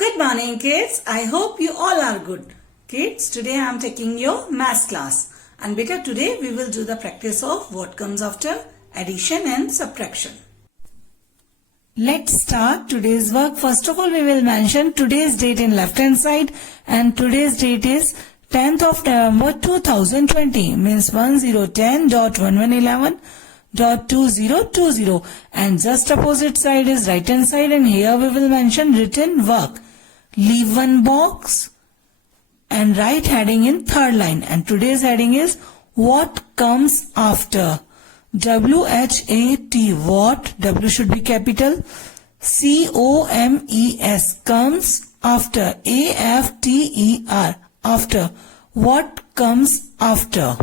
Good morning kids. I hope you all are good. Kids, today I am taking your maths class. And beta today we will do the practice of what comes after addition and subtraction. Let's start today's work. First of all we will mention today's date in left hand side, and today's date is 10th of November 2020, means 1010.1111.2020, and just opposite side is right hand side, and here we will mention written work. Leave one box and write heading in third line, and today's heading is what comes after. W-H-A-T, what, W should be capital. C-O-M-E-S, comes after. A-F-T-E-R, after. What comes after.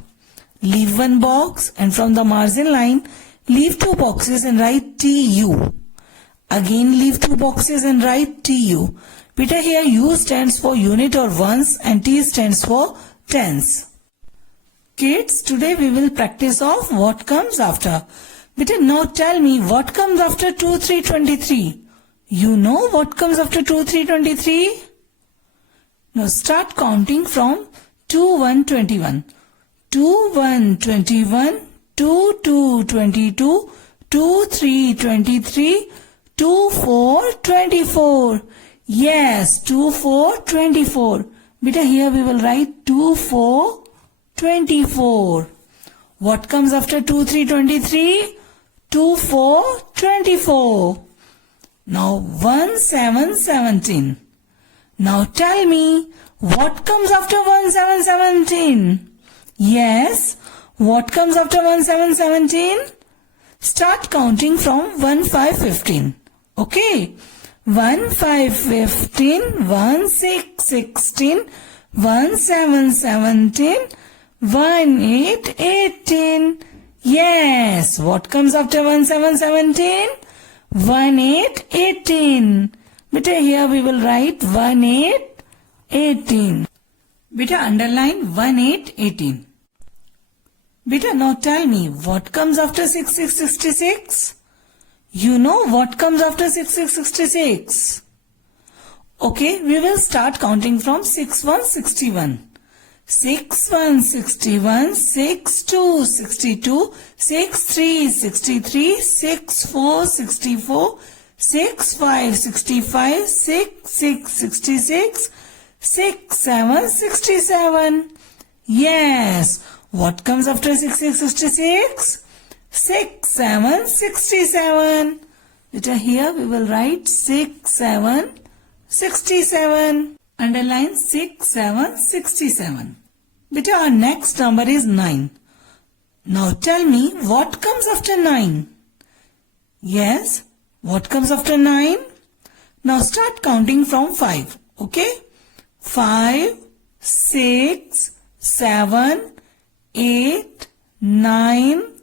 Leave one box, and from the margin line leave two boxes and write TU. Again leave two boxes and write TU. Beta, here U stands for unit or ones and T stands for tens. Kids, today we will practice of what comes after. Beta, now tell me what comes after 2, 3, 23. You know what comes after 2, 3, 23? Now start counting from 2, 1, 21. 2, 1, 21. 2, 2, 22. 2, 3, 23. 2, 4, 24. Yes, 2, 4, 24. Beta, here we will write 2, 4, 24. What comes after 2, 3, 23? 2, 4, 24. Now 1, 7, 17. Now tell me, what comes after 1, 7, 17? Yes, what comes after 1, 7, 17? Start counting from 1, 5, 15. Okay. 1, 5, 15, 1, 6, 16, 1, 7, 17, 1, 8, 18. Yes, what comes after 1, 7, 17? 1, 8, 18. Beta, here we will write 1, 8, 18. Beta, underline 1, 8, 18. Beta, now tell me, what comes after 6, 6, 66? You know what comes after 6, 6, 66. Okay, we will start counting from 6, 1, 61. 6, 1, 61, 6, 2, 62, 6, 3, 63, 6, 4, 64, 6, 5, 65, 6, 6, 66, 6, 7, 67. Yes, what comes after 6, 6, 66? 6, 7, 67. Beta, here we will write 6, 7, 67. Underline 6, 7, 67. Beta, our next number is 9. Now tell me, what comes after 9? Yes, what comes after 9? Now start counting from 5. Okay? 5, 6, 7, 8, 9,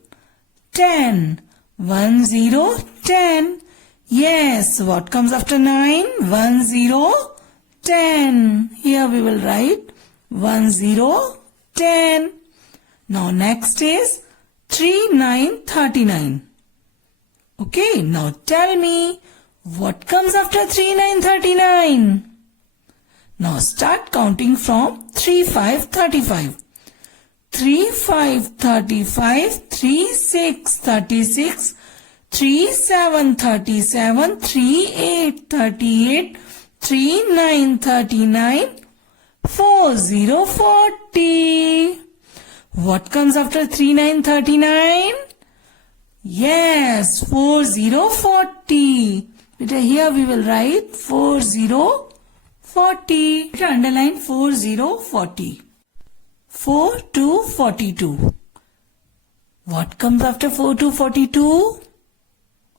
10. 1, 0, 10. Yes, what comes after 9? 1, 0, 10. Here we will write 1, 0, 10. Now next is 3, 9, 39. Okay, now tell me, what comes after 3, 9, 39? Now start counting from 3, 5, 35. 3, 5, 35, 3, 6, 36, 3, 7, 37, 3, 8, 38, 3, 9, 39, 4, 0, 40. What comes after 3, 9, 39? Yes, 4, 0, 40. Beta, here we will write 4, 0, 40. Beta, underline 4, 0, 40. 4 to 42. What comes after 4 to 42?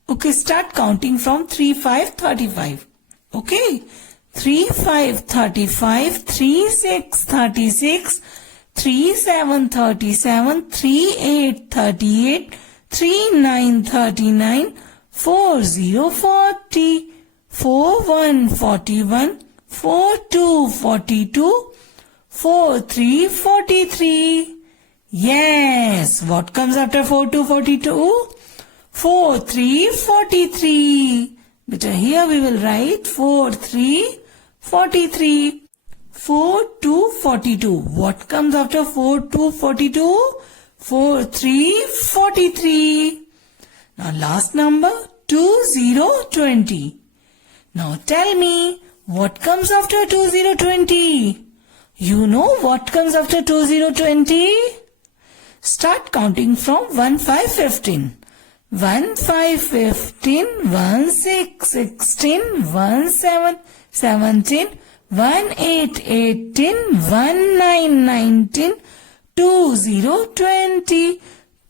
Okay, start counting from 3, 5, 35. Okay, 3, 5, 35, 3, 6, 36, 3, 7, 37, 3, 8, 38, 3, 9, 39, 4, 0, 40, 4, 1, 41, 4, 2, 42, 4, 3, 43. Yes, what comes after 4 to 42? 4, 3, 43. Beta, here we will write 4, 3, 43. 4 to 42. What comes after 4 to 42? 4, 3, 43. Now last number 2020. Now tell me what comes after 2020? You know what comes after 2020? Start counting from 1, 5, 15. 1, 5, 15, 1, 6, 16, 1, 7, 17, 1, 8, 18, 1, 9, 19, 2, 0, 20,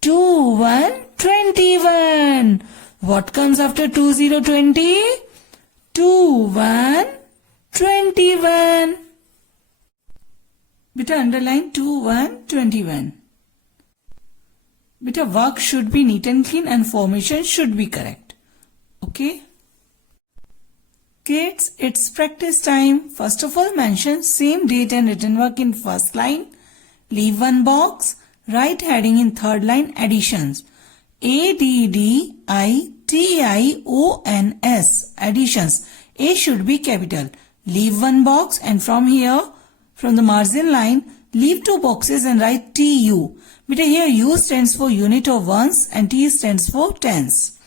2, 1, 21. What comes after 2, 0, 20? 2, 1, 21. Beta underline 2, 1, 21. Beta work should be neat and clean and formation should be correct. Okay? Kids, it's practice time. First of all, mention same date and written work in first line. Leave one box. Write heading in third line additions. ADDITIONS. Additions. A should be capital. Leave one box and from here, from the margin line, leave two boxes and write TU. Beta here U stands for unit of ones and T stands for tens.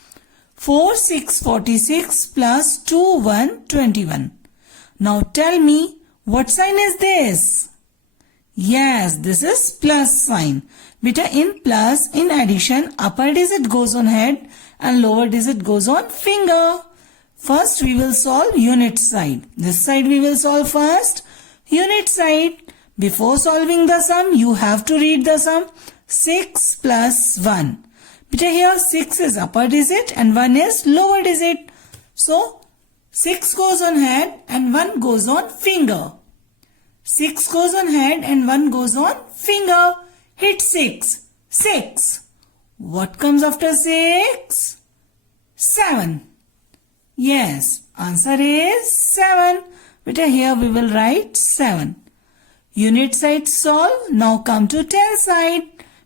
4, 6, 46 plus 2, 1, 21. Now tell me, what sign is this? Yes, this is plus sign. Beta in plus, in addition, upper digit goes on head and lower digit goes on finger. First we will solve unit side. This side we will solve first. Unit side. Before solving the sum, you have to read the sum. 6 plus 1. Beta here 6 is upper digit and 1 is lower digit. So 6 goes on head and 1 goes on finger. 6 goes on head and 1 goes on finger. Hit 6. 6. What comes after 6? 7. Yes, answer is 7. Beta here we will write 7. Unit side solve. Now come to tens side.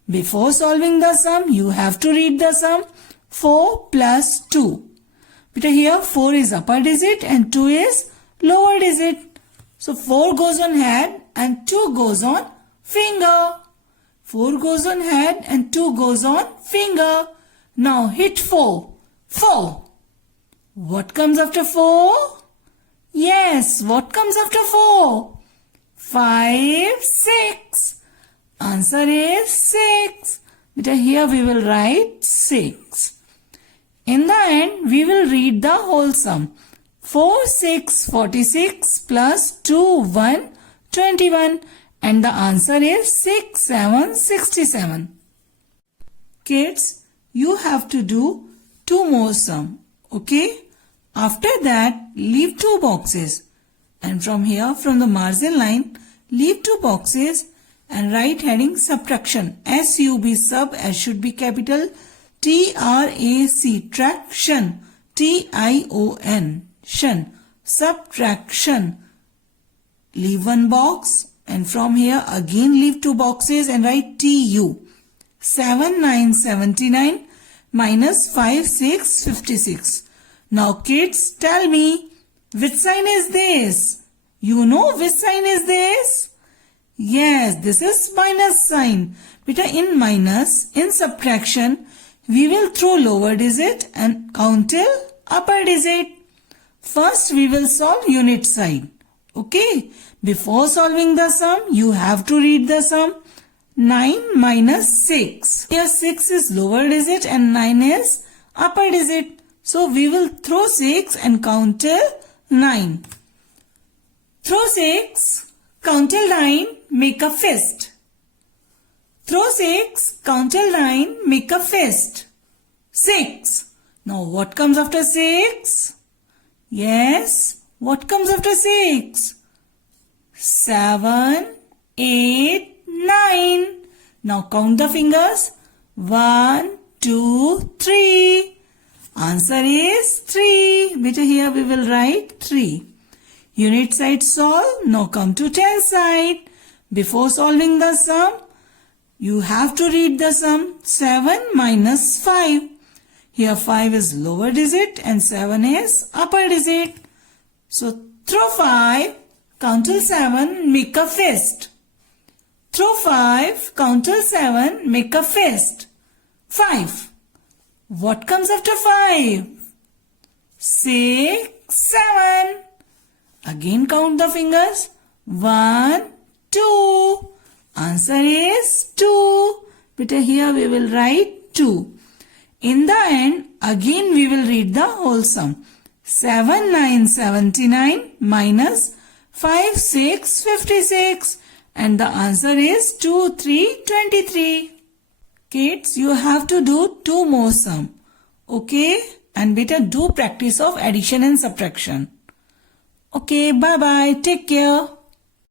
Before solving the sum, you have to read the sum. 4 plus 2. Beta here 4 is upper digit and 2 is lower digit. So 4 goes on head and 2 goes on finger. 4 goes on head and 2 goes on finger. Now hit 4. 4. What comes after 4? Yes, what comes after 4? 5, 6. Answer is 6. Beta here we will write 6. In the end, we will read the whole sum. 4, 6, 46 plus 2, 1, 21. And the answer is 6, 7, 67. Kids, you have to do 2 more sum. Okay? After that, leave 2 boxes. And from here, from the margin line, leave 2 boxes and write heading subtraction. SUB sub, S should be capital. TRAC, traction. TION, shun. Subtraction. Leave 1 box and from here again leave 2 boxes and write TU. 7, 9, 79 minus 5, 6, 56. Now kids, tell me, which sign is this? You know which sign is this? Yes, this is minus sign. Beta in minus, in subtraction, we will throw lower digit and count till upper digit. First we will solve unit side. Okay, before solving the sum, you have to read the sum. 9 minus 6. Here 6 is lower digit and 9 is upper digit. So we will throw 6 and count till 9. Throw 6, count till 9, make a fist. Throw 6, count till 9, make a fist. 6. Now what comes after 6? Yes, what comes after 6? 7, 8, 9. Now count the fingers. 1, 2, 3. Answer is 3. Beta here we will write 3. Unit side solve. Now come to tens side. Before solving the sum, you have to read the sum. 7 minus 5. Here 5 is lower digit and 7 is upper digit. So throw 5 count till 7, make a fist. Throw 5, count till 7, make a fist. 5. What comes after 5? 6, 7. Again count the fingers. 1, 2. Answer is 2. Beta, here we will write 2. In the end, again we will read the whole sum. 7, 9, 79 minus 5, 6, 56. And the answer is 2, 3, 23. Kids, you have to do 2 more sum. Okay? And beta, do practice of addition and subtraction. Okay, bye-bye. Take care.